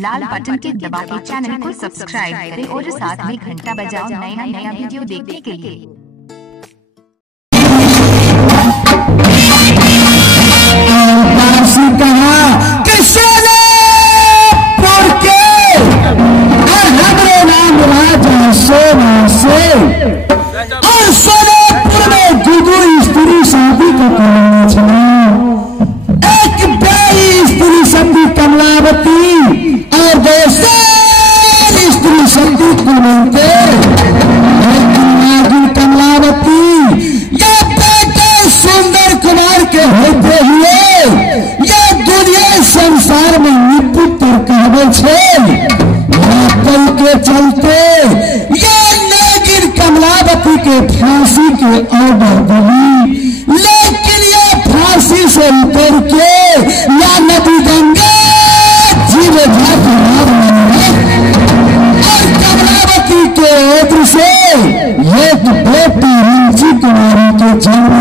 लाल बटन के दबा के चैनल को सब्सक्राइब करें और साथ में घंटा बजाओ नया वीडियो देखने के लिए। संसार में निपुत्र कहबे के चलते ये नागिन कमलावती के फांसी के ऑर्डर दिली, लेकिन ये फांसी से उतर के या नदी गंगा जीव जात और कमलावती के एद्र से एक बेटी रिंची कुमारी के जन्म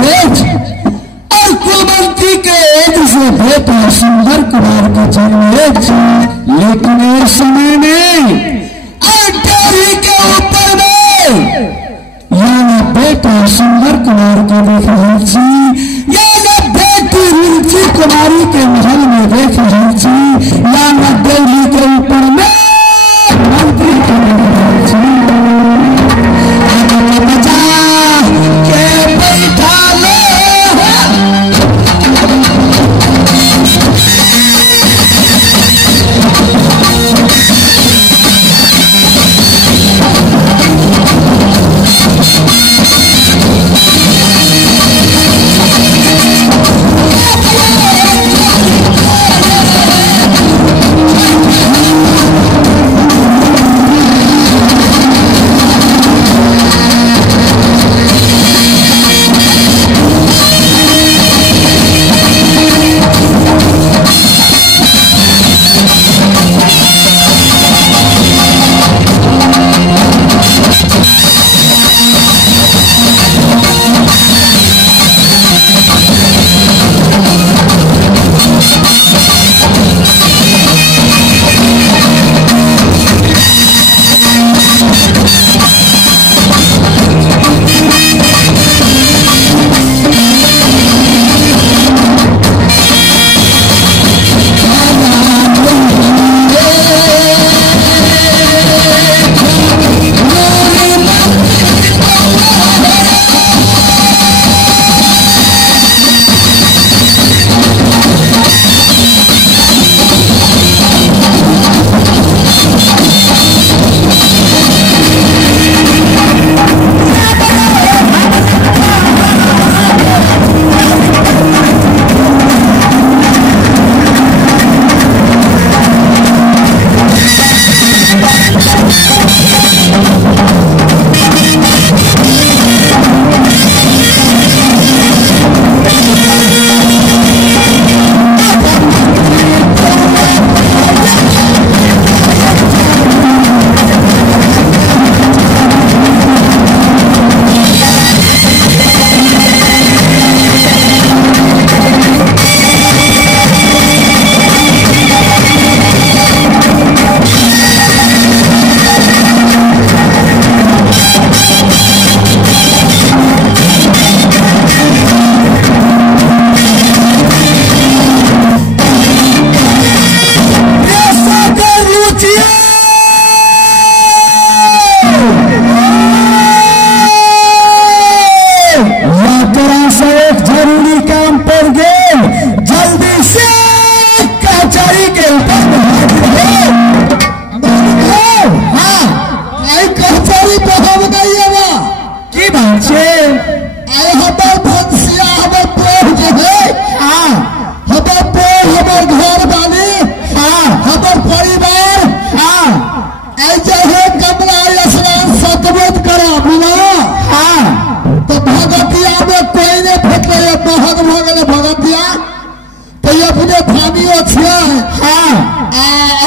और कुलवंती के एद्र से बेटा सुंदर कुमार का जन्म। लेकिन एक समय में और डेयरी के ऊपर में यानी बेटा सुंदर कुमार के देख रही थी, यानी बेटी रिंची कुमारी के महल में देख रही थी, यानी डेयरी के ऊपर में मंत्री के रही थी। बचा के बैठा लो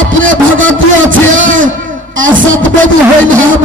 अपने भगवती अच्छे सतपति हो